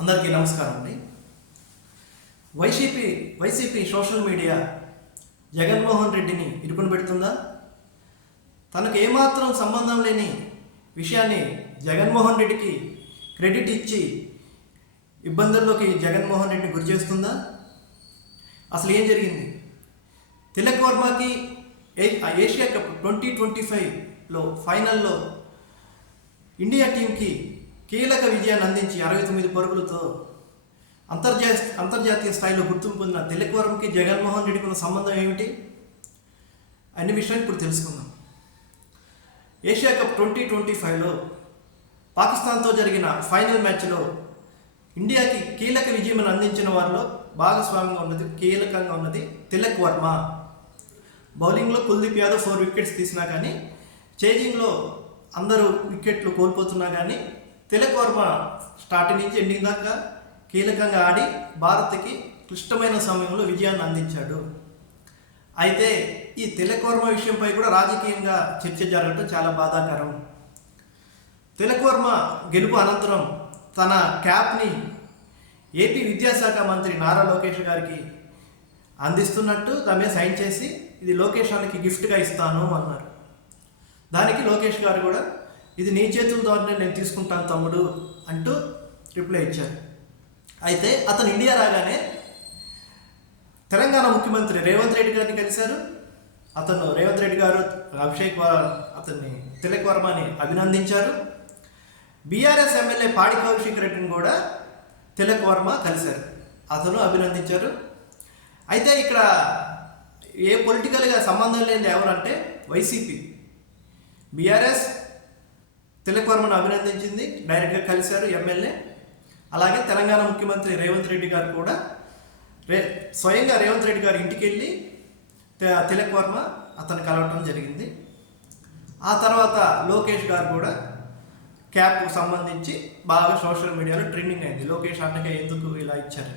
అందరికీ నమస్కారం అండి. YCP YCP social media Jaganmohan రెడ్డిని ఇరుకుని పెడుతుందా? తనకు ఏమాత్రం సంబంధం లేని విషయాన్ని జగన్మోహన్ రెడ్డికి క్రెడిట్ ఇచ్చి ఇబ్బందుల్లోకి జగన్మోహన్ రెడ్డిని గురి చేస్తుందా? అసలు ఏం జరిగింది? తిలక్ వర్మకి ఏ- ఆ ఏషియా కప్ ట్వంటీ ట్వంటీ ఫైవ్లో ఫైనల్లో ఇండియా టీంకి కీలక విజయాన్ని అందించి అరవై తొమ్మిది పరుగులతో అంతర్జాతీయ అంతర్జాతీయ స్థాయిలో గుర్తింపు పొందిన తిలకవరంకి జగన్మోహన్ రెడ్డికి ఉన్న సంబంధం ఏమిటి? అన్ని విషయాలు ఇప్పుడు తెలుసుకుందాం. ఏషియా కప్ ట్వంటీ ట్వంటీ ఫైవ్లో పాకిస్తాన్తో జరిగిన ఫైనల్ మ్యాచ్లో ఇండియాకి కీలక విజయం అందించిన వారిలో భాగస్వామ్యంగా ఉన్నది కీలకంగా ఉన్నది తిలక్ వర్మ. బౌలింగ్లో కుల్దీప్ యాదవ్ ఫోర్ వికెట్స్ తీసినా కానీ చేజింగ్లో అందరూ వికెట్లు కోల్పోతున్నా కానీ తిలక్ వర్మ స్టార్టింగ్ నుంచి ఎండింగ్ దాకా కీలకంగా ఆడి భారత్కి క్లిష్టమైన సమయంలో విజయాన్ని అందించాడు. అయితే ఈ తిలక్ వర్మ విషయంపై కూడా రాజకీయంగా చర్చ జరగడం చాలా బాధాకరం. తిలక్ వర్మ గెలుపు అనంతరం తన క్యాప్ని ఏపీ విద్యాశాఖ మంత్రి నారా లోకేష్ గారికి అందిస్తున్నట్టు తమే సైన్ చేసి ఇది లోకేష్ అన్నకి గిఫ్ట్గా ఇస్తాను అన్నారు. దానికి లోకేష్ గారు కూడా ఇది నీ చేతుల ద్వారానే నేను తీసుకుంటాను తమ్ముడు అంటూ రిప్లై ఇచ్చారు. అయితే అతను ఇండియా రాగానే తెలంగాణ ముఖ్యమంత్రి రేవంత్ రెడ్డి గారిని కలిశారు. అతను రేవంత్ రెడ్డి గారు అభిషేక్ అతన్ని తిలక్ వర్మని అభినందించారు. బీఆర్ఎస్ ఎమ్మెల్యే పాడి కౌశిక్ రెడ్డిని కూడా తిలక్ వర్మ కలిశారు. అతను అభినందించారు. అయితే ఇక్కడ ఏ పొలిటికల్గా సంబంధం లేని ఎవరంటే వైసీపీ. బీఆర్ఎస్ తిలక్ వర్మను అభినందించింది. డైరెక్ట్గా కలిశారు ఎమ్మెల్యే. అలాగే తెలంగాణ ముఖ్యమంత్రి రేవంత్ రెడ్డి గారు కూడా రే స్వయంగా రేవంత్ రెడ్డి గారి ఇంటికి వెళ్ళి తిలక్ వర్మ అతను కలవటం జరిగింది. ఆ తర్వాత లోకేష్ గారు కూడా క్యాప్కు సంబంధించి బాగా సోషల్ మీడియాలో ట్రెండింగ్ అయింది. లోకేష్ అన్నకే ఎందుకు ఇలా ఇచ్చారు?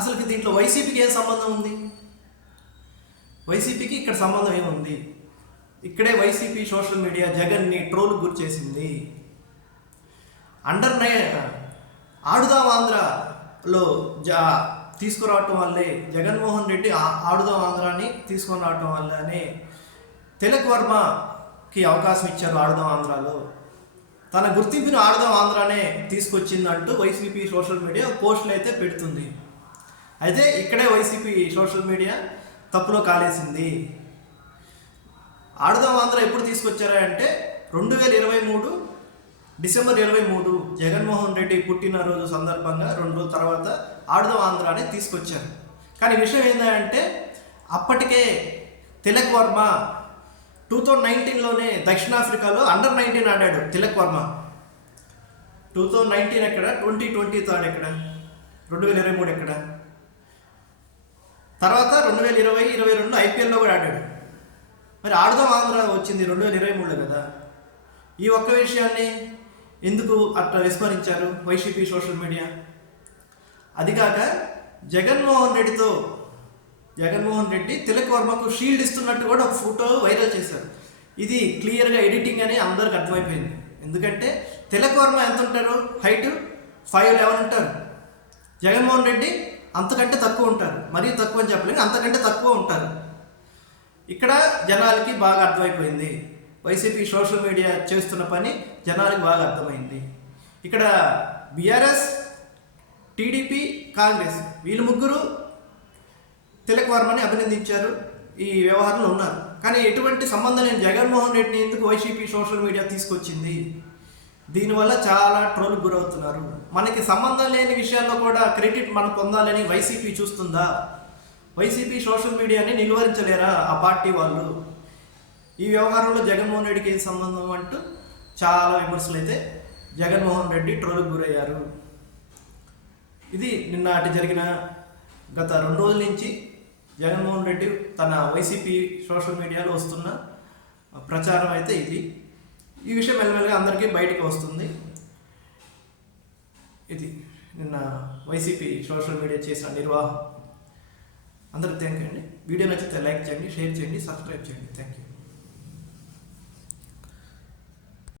అసలుకి దీంట్లో వైసీపీకి ఏం సంబంధం ఉంది? వైసీపీకి ఇక్కడ సంబంధం ఏముంది? ఇక్కడే వైసీపీ సోషల్ మీడియా జగన్ని ట్రోల్ గురి చేసింది. అండర్ నై ఆడుదాం ఆంధ్రలో జా తీసుకురావటం వల్లే జగన్మోహన్ రెడ్డి ఆడుదాం ఆంధ్రాని తీసుకొని రావటం వల్లనే తిలక్ వర్మకి అవకాశం ఇచ్చారు ఆడుదాం ఆంధ్రాలో. తన గుర్తింపును ఆడుదాం ఆంధ్రానే తీసుకొచ్చిందంటూ వైసీపీ సోషల్ మీడియా పోస్టులు అయితే పెడుతుంది. అయితే ఇక్కడే వైసీపీ సోషల్ మీడియా తప్పులో కాలేసింది. ఆడదాం ఆంధ్ర ఎప్పుడు తీసుకొచ్చారా అంటే రెండు వేల ఇరవై మూడు డిసెంబర్ ఇరవై మూడు జగన్మోహన్ రెడ్డి పుట్టినరోజు సందర్భంగా రెండు రోజుల తర్వాత ఆడదాం ఆంధ్ర అని తీసుకొచ్చారు. కానీ విషయం ఏంటంటే అప్పటికే తిలక్ వర్మ టూ థౌజండ్ నైన్టీన్లోనే దక్షిణాఫ్రికాలో అండర్ నైన్టీన్ ఆడాడు Tilak Varma. Two thousand nineteen ఎక్కడ? ట్వంటీ ట్వంటీ థర్డ్ ఎక్కడ? రెండు వేల ఇరవై మూడు ఎక్కడ? తర్వాత రెండు వేల ఇరవై ఇరవై రెండు ఐపీఎల్లో కూడా ఆడాడు. మరి ఆడుదాం ఆంధ్ర వచ్చింది రెండు వేల ఇరవై మూడులో కదా. ఈ ఒక్క విషయాన్ని ఎందుకు అట్లా విస్మరించారు వైసీపీ సోషల్ మీడియా? అది కాక జగన్మోహన్ రెడ్డితో జగన్మోహన్ రెడ్డి తిలక్ వర్మకు షీల్డ్ ఇస్తున్నట్టు కూడా ఒక ఫోటో వైరల్ చేశారు. ఇది క్లియర్గా ఎడిటింగ్ అని అందరికి అర్థమైపోయింది. ఎందుకంటే తిలక్ వర్మ ఎంత ఉంటారు? హైట్ ఫైవ్ లెవెన్ ఉంటారు. జగన్మోహన్ రెడ్డి అంతకంటే తక్కువ ఉంటారు. మరీ తక్కువ అని చెప్పలేము అంతకంటే తక్కువ ఉంటారు. ఇక్కడ జనాలకి బాగా అర్థమైపోయింది. వైసీపీ సోషల్ మీడియా చేస్తున్న పని జనాలకి బాగా అర్థమైంది. ఇక్కడ బీఆర్ఎస్ టీడీపీ కాంగ్రెస్ వీళ్ళు ముగ్గురు తిలక్ వర్మని అభినందించారు. ఈ వ్యవహారంలో ఉన్నారు. కానీ ఎటువంటి సంబంధం లేని జగన్మోహన్ రెడ్డిని ఎందుకు వైసీపీ సోషల్ మీడియా తీసుకొచ్చింది? దీనివల్ల చాలా ట్రోల్ గురవుతున్నారు. మనకి సంబంధం లేని విషయాల్లో కూడా క్రెడిట్ మనం పొందాలని వైసీపీ చూస్తుందా? వైసీపీ సోషల్ మీడియాని నిలువరించలేరా ఆ పార్టీ వాళ్ళు? ఈ వ్యవహారంలో జగన్మోహన్ రెడ్డికి ఏం సంబంధం అంటూ చాలా విమర్శలు అయితే జగన్మోహన్ రెడ్డి ట్రోల్కి గురయ్యారు. ఇది నిన్న అటు జరిగిన గత రెండు రోజుల నుంచి జగన్మోహన్ రెడ్డి తన వైసీపీ సోషల్ మీడియాలో వస్తున్న ప్రచారం అయితే ఇది. ఈ విషయం మెల్లమెల్లగా అందరికీ బయటికి వస్తుంది. ఇది నిన్న వైసీపీ సోషల్ మీడియా చేసిన నిర్వాహం అందరూ థ్యాంక్ యూ అండి. వీడియో నచ్చితే లైక్ చేయండి షేర్ చేయండి సబ్స్క్రైబ్ చేయండి. Thank you